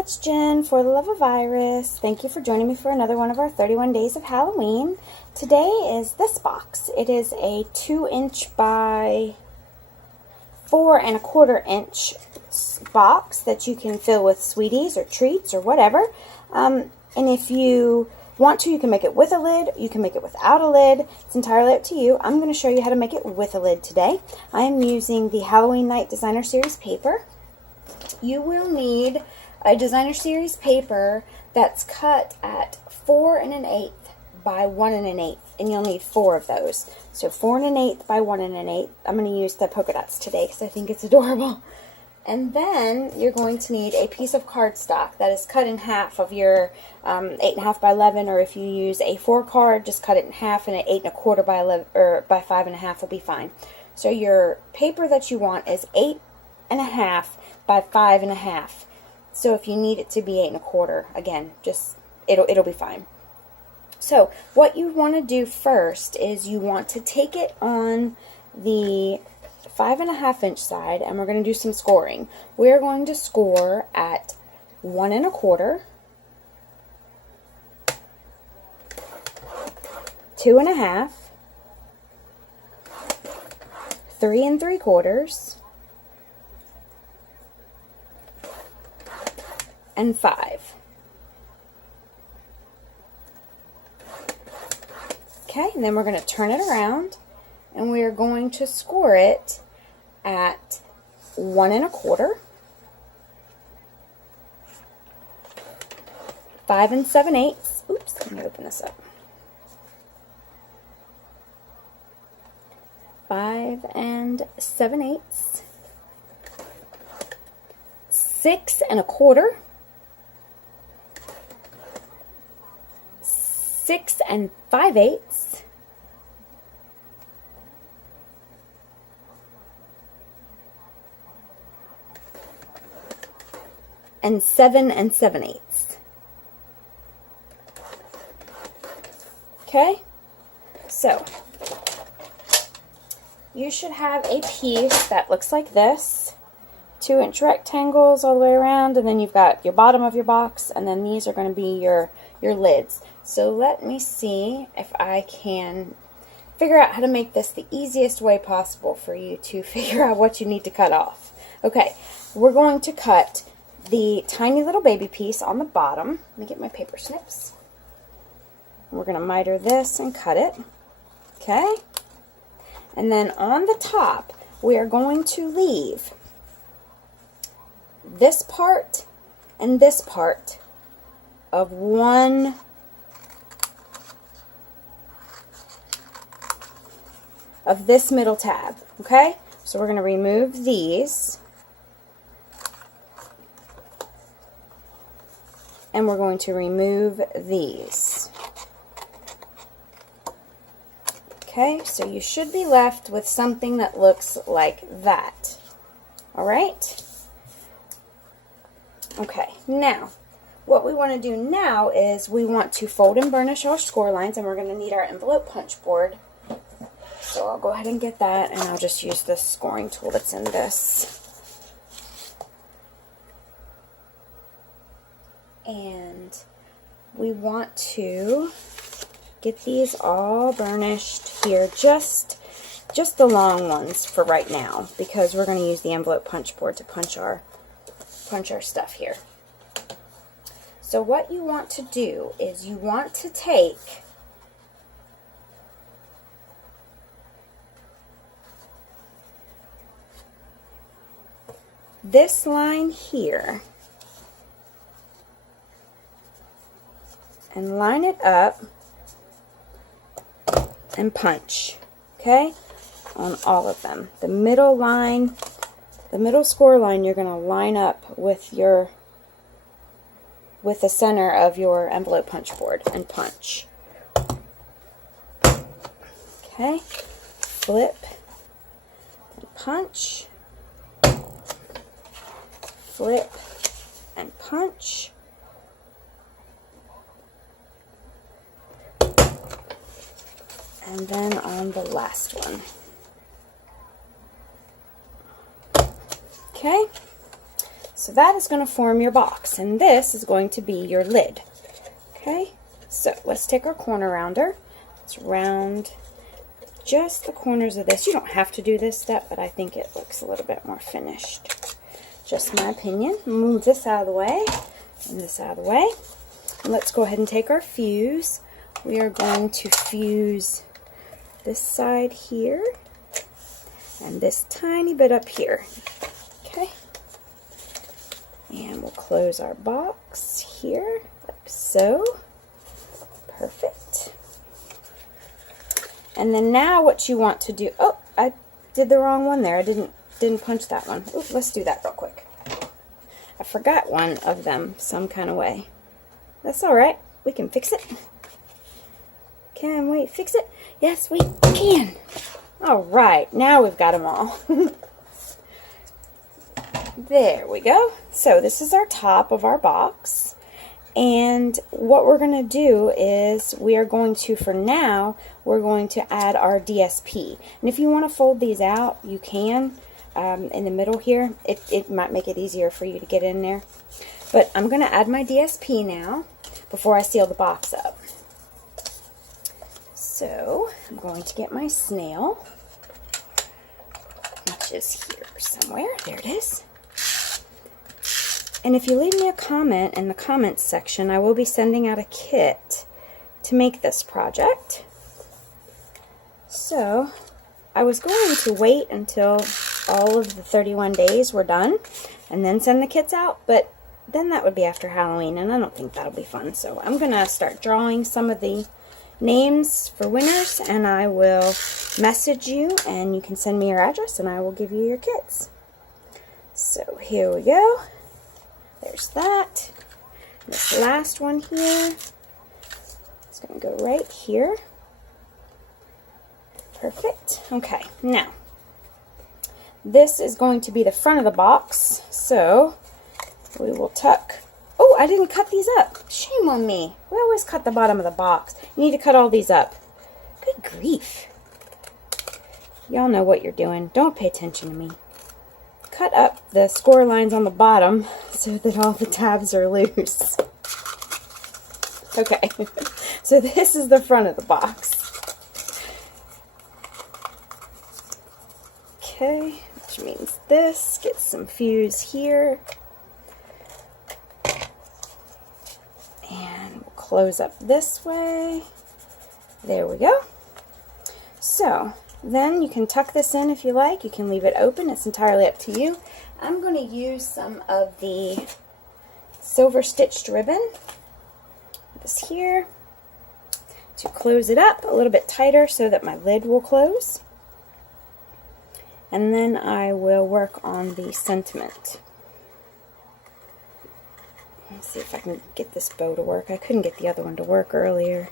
it's Jen for the Love of Iris. Thank you for joining me for another one of our 31 Days of Halloween. Today is this box. It is a 2" by 4¼ inch box that you can fill with sweeties or treats or whatever. And if you want to, you can make it with a lid, you can make it without a lid. It's entirely up to you. I'm going to show you how to make it with a lid today. I am using the Halloween Night Designer Series paper. You will need a Designer Series paper that's cut at 4 1/8 by 1 1/8, and you'll need 4 of those. So 4 1/8 by 1 1/8. I'm going to use the polka dots today because I think it's adorable. And then you're going to need a piece of cardstock that is cut in half of your 8½ by 11, or if you use A4 card, just cut it in half, and an 8¼ by 11 or by 5½ will be fine. So your paper that you want is 8½ by 5½. So if you need it to be 8¼ again, just it'll be fine. So what you want to do first is you want to take it on the 5½ inch side, and we're going to do some scoring. We're going to score at 1 1/4, 2 1/2, 3 3/4, and 5. Okay, and then we're going to turn it around, and we are going to score it at 1 1/4, 5 7/8. Oops, let me open this up. 5 7/8, 6 1/4, 6 5/8, and 7 7/8. Okay, so you should have a piece that looks like this. 2" rectangles all the way around, and then you've got your bottom of your box, and then these are going to be your lids. So let me see if I can figure out how to make this the easiest way possible for you to figure out what you need to cut off. Okay, we're going to cut the tiny little baby piece on the bottom. Let me get my paper snips. We're going to miter this and cut it. Okay, and then on the top we are going to leave this part and this part of one of this middle tab. Okay, so we're going to remove these, and we're going to remove these. Okay, so you should be left with something that looks like that. All right. Okay, now what we want to do now is we want to fold and burnish our score lines, and we're going to need our envelope punch board. So I'll go ahead and get that, and I'll just use the scoring tool that's in this. And we want to get these all burnished here, just the long ones for right now, because we're going to use the envelope punch board to punch our stuff here. So what you want to do is you want to take this line here and line it up and punch, okay, on all of them. The middle line, the middle score line, you're going to line up with the center of your envelope punch board and punch. Okay, flip and punch, flip and punch, and then on the last one. Okay, So that is going to form your box, and this is going to be your lid. Okay, so let's take our corner rounder. Let's round just the corners of this. You don't have to do this step, but I think it looks a little bit more finished. Just my opinion. Move this out of the way and this out of the way. And let's go ahead and take our fuse. We are going to fuse this side here and this tiny bit up here. Okay. And we'll close our box here, like so. Perfect. And then now what you want to do, oh, I did the wrong one there. I didn't punch that one. Ooh, let's do that real quick. I forgot one of them some kind of way. That's all right. We can fix it. Can we fix it? Yes, we can. All right, now we've got them all. There we go. So this is our top of our box. And what we're going to do is we are going to, for now, we're going to add our DSP. And if you want to fold these out, you can in the middle here. It might make it easier for you to get in there. But I'm going to add my DSP now before I seal the box up. So I'm going to get my snail, which is here somewhere. There it is. And if you leave me a comment in the comments section, I will be sending out a kit to make this project. So I was going to wait until all of the 31 days were done and then send the kits out, but then that would be after Halloween, and I don't think that'll be fun. So I'm going to start drawing some of the names for winners, and I will message you, and you can send me your address, and I will give you your kits. So here we go. There's that. This last one here, it's going to go right here. Perfect. Okay, now, this is going to be the front of the box, so we will tuck. Oh, I didn't cut these up. Shame on me. We always cut the bottom of the box. You need to cut all these up. Good grief. Y'all know what you're doing. Don't pay attention to me. Cut up the score lines on the bottom so that all the tabs are loose. Okay, so this is the front of the box. Okay, which means this gets some fuse here. And we'll close up this way. There we go. So then you can tuck this in if you like. You can leave it open. It's entirely up to you. I'm going to use some of the silver stitched ribbon, this here, to close it up a little bit tighter so that my lid will close. And then I will work on the sentiment. Let's see if I can get this bow to work. I couldn't get the other one to work earlier.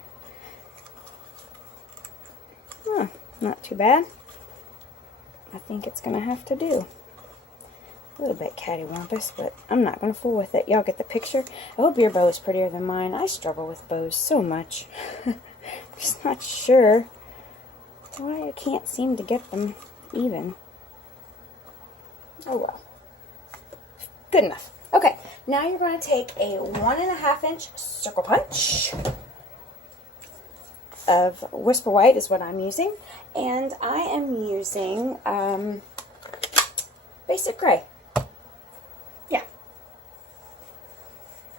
Huh, not too bad. I think it's going to have to do. A little bit cattywampus, but I'm not going to fool with it. Y'all get the picture? I hope your bow is prettier than mine. I struggle with bows so much. I'm just not sure why I can't seem to get them even. Oh well. Good enough. Okay, now you're going to take a 1.5 inch circle punch of Whisper White is what I'm using, and I am using Basic Gray. Yeah,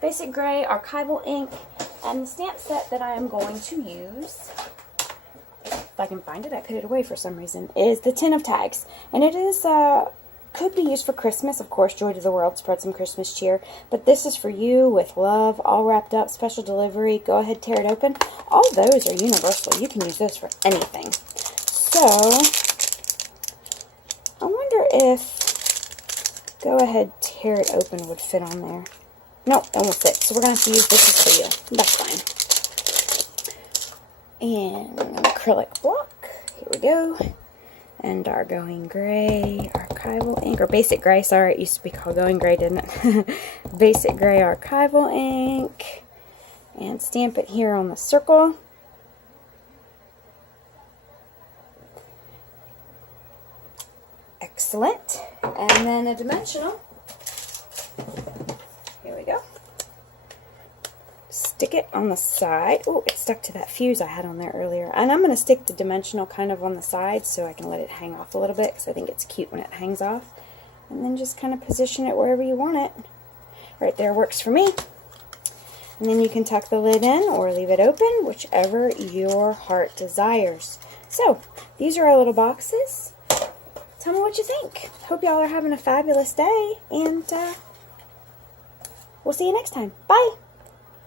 Basic Gray archival ink, and the stamp set that I am going to use, if I can find it, I put it away for some reason, is the Tin of Tags, and it is could be used for Christmas, of course, joy to the world, spread some Christmas cheer, but this is for you with love, all wrapped up, special delivery. Go ahead, tear it open. All those are universal. You can use those for anything. So, I wonder if go ahead, tear it open would fit on there. Nope, it won't fit, so we're going to have to use this for you. That's fine. And an acrylic block. Here we go. And our Going Gray archival ink, or Basic Gray, sorry, it used to be called Going Gray, didn't it? Basic Gray archival ink, and stamp it here on the circle. Excellent. And then a dimensional. stick it on the side. Oh, it stuck to that fuse I had on there earlier. And I'm going to stick the dimensional kind of on the side so I can let it hang off a little bit, because I think it's cute when it hangs off. And then just kind of position it wherever you want it. Right there works for me. And then you can tuck the lid in or leave it open, whichever your heart desires. So, these are our little boxes. Tell me what you think. Hope y'all are having a fabulous day, and we'll see you next time. Bye!